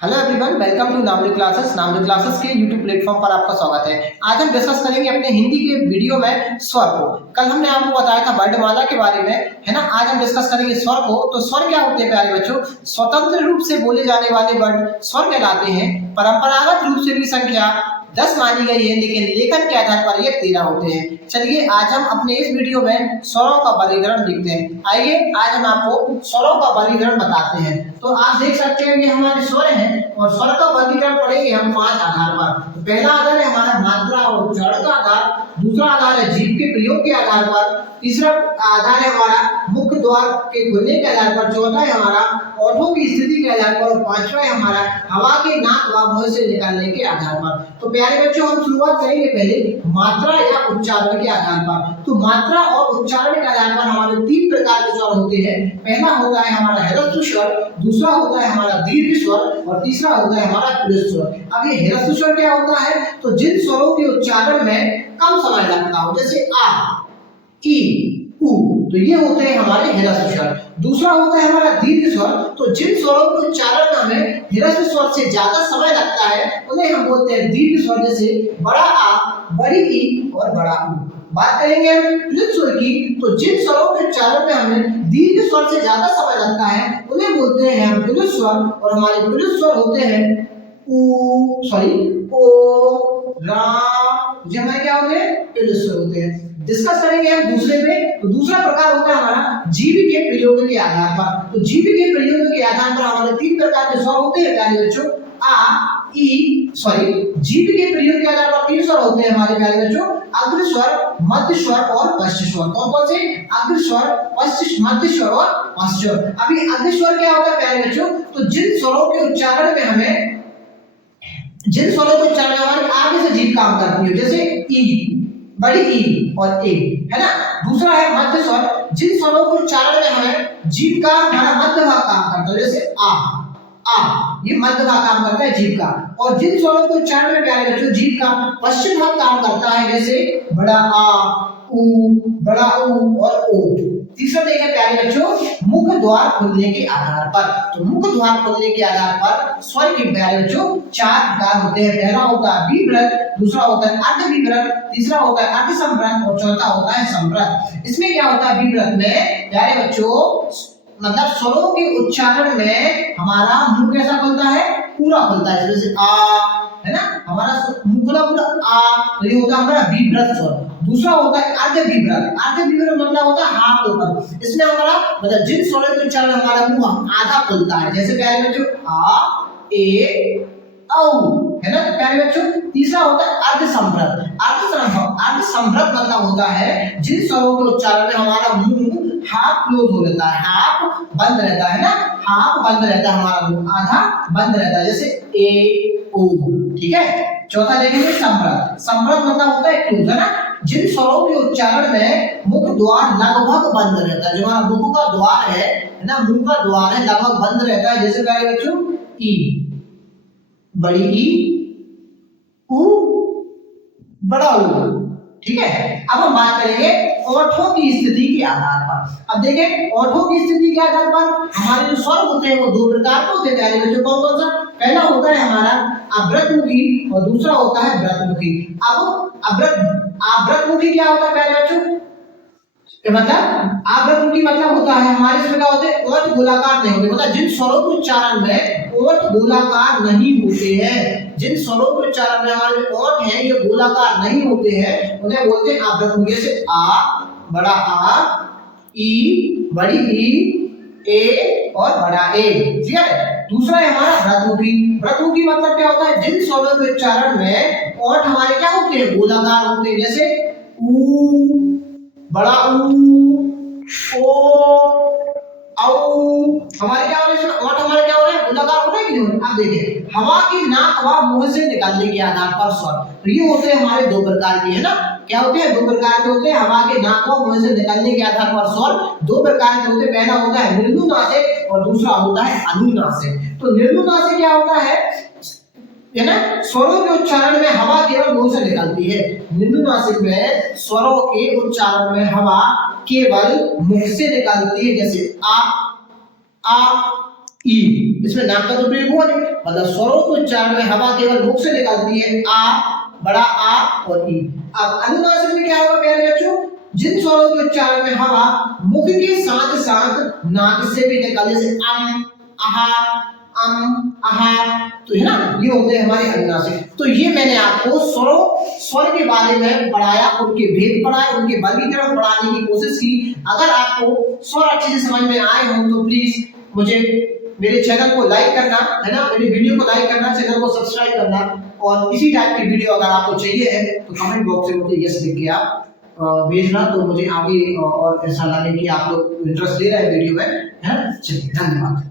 Hello everyone, welcome to Namdev classes. Namdev classes के YouTube platform पर आपका स्वागत है। आज हम डिस्कस करेंगे अपने हिंदी के वीडियो में स्वर को। कल हमने आपको बताया था वर्णमाला के बारे में, है ना। आज हम डिस्कस करेंगे स्वर को। तो स्वर क्या होते हैं प्यारे बच्चों? स्वतंत्र रूप से बोले जाने वाले वर्ण स्वर कहलाते हैं। परंपरागत रूप से भी संख्या 10 मानी गई है, लेकिन लेखन के आधार पर ये 13 होते हैं। चलिए आज हम अपने इस वीडियो में स्वरों का वर्गीकरण देखते हैं। आइए आज हम आपको स्वरों का वर्गीकरण बताते हैं। तो आप देख सकते हैं ये हमारे स्वर हैं और स्वर का वर्गीकरण पढ़ेंगे हम 5 आधार पर। तो पहला आधार है हमारा मात्रा और उच्चारण का आधार, दूसरा आधार है जीभ के प्रयोग के आधार पर, तीसरा आधार है हमारा मुख द्वार के खुलने के आधार पर, चौथा है हमारा ओठों की स्थिति के आधार पर और पांचवा है हमारा हवा के नाक व मुंह से निकालने के आधार पर। तो प्यारे बच्चों हम शुरुआत करेंगे पहले मात्रा या उच्चारण के आधार पर। तो मात्रा और उच्चारण के आधार पर हमारे 3 प्रकार के स्वर होते हैं। पहला होता है हमारा ह्रस्व स्वर, दूसरा होता है हमारा दीर्घ स्वर और तीसरा होता है हमारा पुरुष स्वर। अब ये ह्रस्व स्वर क्या होता है? तो जिन स्वरों के उच्चारण में कम समय लगता हो, जैसे आ, ई, उ, तो ये होते हैं हमारे ह्रस्व स्वर। दूसरा होता है हमारा दीर्घ स्वर। तो जिन स्वरों के उच्चारण में हमें ह्रस्व स्वर से ज्यादा समय लगता है उन्हें हम बोलते हैं दीर्घ स्वर, जैसे बड़ा आ, बड़ी ई और बड़ा उ। बात करेंगे पुरुष स्वर की, तो जिन स्वरों के उच्चारण में हमें दीर्घ स्वर से ज्यादा समय लगता है उन्हें बोलते हैं हम पुरुष स्वर। और हमारे पुरुष स्वर होते हैं ओ, रा, ये हमारे क्या होते हैं? पुरुष स्वर होते हैं। डिस्कस करेंगे हम दूसरे पे। तो दूसरा प्रकार होता है हमारा जीभ के प्रयोग के आधार पर। तो जीभ के प्रयोग के आधार पर हमारे 3 प्रकार के स्वर होते हैं प्यारे बच्चों। जीभ के प्रयोग के आधार पर 3 स्वर होते हैं हमारे प्यारे बच्चों। अग्र स्वर, मध्य स्वर और पश्च स्वर। कौन कौन से? अग्र स्वर, मध्य स्वर और पश्च स्वर। अभी अग्र स्वर क्या होता है प्यारे बच्चों? तो जिन स्वरों के उच्चारण में हमें आगे से जीभ काम करती है, जैसे ई, बड़ी ई और ए, है ना। दूसरा है मध्य स्वर, जिन स्वरों के उच्चारण में हमें जीभ का हमारा मध्य भाग काम करता है, जैसे आ, ये मध्य भाग काम करता है जीभ का। और जिन स्वरों के उच्चारण में प्यारे बच्चों जीभ का पश्चिम भाग काम करता है, जैसे बड़ा आ, उ, बड़ा उ और ओ। तीसरा देखें प्यारे बच्चों मुख द्वार खुलने के आधार पर। तो मुख द्वार खुलने के आधार पर स्वर के प्यारे बच्चों 4 प्रकार होते हैं। पहला होता है विव्रत, दूसरा होता है अर्धविव्रत, तीसरा होता है अर्धसंवृत और चौथा होता है संवृत। इसमें क्या होता है विव्रत में प्यारे बच्चों, मतलब स्वरों के उच्चारण में हमारा मुंह कैसा खुलता है? पूरा खुलता है, जैसे आ, है ना, हमारा मुंह खुला पूरा आ, तो ये होता है हमारा विव्रत स्वर। दूसरा होता है अर्धविव्रत। अर्धविव्रत मतलब होता है हाथ ऊपर। इसमें हमारा मतलब जिन स्वरों के उच्चारण हमारा मुंह आधा खुलता है, जैसे प्यारे बच्चों आ, ए, औ, है ना प्यारे बच्चों। तीसरा होता है अर्धसंवृत। अर्धसंवृत मतलब होता है जिन स्वरों के उच्चारण में हमारा मुंह हाफ क्लोज हो जाता है, हाफ बंद रहता है ना, हाफ बंद रहता है हमारा मुंह, आधा बंद रहता है, जैसे ए, ओ, ठीक है। चौथा देखेंगे संवृत। संवृत मतलब होता है क्लोज, है ना। जिन स्वरों के उच्चारण में मुख द्वार लगभग बंद रहता है, जो हमारा मुंह का द्वार है ना, मुंह का द्वार है लगभग बंद रहता है, जैसे प्यारे बच्चों ई, बड़ी ई, उ, बड़ा उ, ठीक है। अब हम बात करेंगे ओठों की स्थिति के आधार पर। अब देखें ओठों की स्थिति के आधार पर हमारे जो स्वर होते हैं वो 2 प्रकार के होते हैं प्यारे बच्चों। कौन कौन सा? पहला होता है हमारा अव्रतमुखी और दूसरा होता है व्रतमुखी। अब अव्रतमुखी क्या होता है प्यारे बच्चों? मतलब अव्रतमुखी मतलब होता है हमारे इसमें क्या होते हैं? ओठ गोलाकार नहीं होते, मतलब जिन स्वरों के उच्चारण में ओठ गोलाकार नहीं होते हैं, जिन स्वरों के उच्चारण में हमारे ओठ हैं ये गोलाकार नहीं होते हैं, उन्हें बोलते हैं अव्रतमुखी। जैसे आ, बड़ा आ, ई, बड़ी ई, ए और बड़ा ए, ठीक है। दूसरा है हमारा व्रतमुखी। व्रतमुखी मतलब क्या होता है? जिन स्वरों के उच्चारण में ओठ हमारे क्या होते हैं? गोलाकार होते हैं, जैसे ऊ, बड़ा ऊ, ओ, औ, हमारे क्या हो रहे हैं? ओठ हमारे क्या हो रहे हैं? गोलाकार हो रहे हैं कि नहीं? अब देखिए हवा की नाक व मुंह से निकालने के आधार पर स्वर, तो ये होते हैं हमारे 2 प्रकार के, है ना। क्या होते हैं? 2 प्रकार के होते हैं। हवा के नाक व मुंह से निकालने के आधार पर स्वर 2 प्रकार के होते हैं। पहला होता है निर्नुनासिक और दूसरा होता है अनुनासिक। तो निर्नुनासिक क्या होता है ना, स्वरों के उच्चारण में हवा केवल मुंह से निकलती है। निर्नुनासिक में स्वरों के उच्चारण में हवा केवल मुख से निकलती है, जैसे आ, ई, इसमें नाक का तो प्रयोग हुआ नहीं, मतलब स्वरों को उच्चारण में हवा केवल मुख से निकलती है, आ, बड़ा आ और ई। अब अनुनासिक में क्या होगा प्यारे बच्चों, जिन स्वरों के उच्चारण में हवा मुख के साथ साथ नाक से भी निकले, जैसे आहा, आहा, तो है ना, ये होते हैं हमारे अनुनासिक। तो ये मैंने आपको स्वर के बारे में पढ़ाया, उनके भेद पढ़ाए, उनके वर्गीकरण पढ़ाने की कोशिश की। अगर आपको स्वर अच्छे से समझ में आए हो तो प्लीज मुझे मेरे चैनल को लाइक करना, है ना, मेरी वीडियो को लाइक करना, चैनल को सब्सक्राइब करना, और इसी टाइप की वीडियो अगर आपको चाहिए है तो कमेंट बॉक्स में मुझे यस लिख के आप भेजना, तो मुझे आगे और ऐसा लगे कि आप लोग इंटरेस्ट ले रहे हैं वीडियो में, है ना। चलिए, धन्यवाद।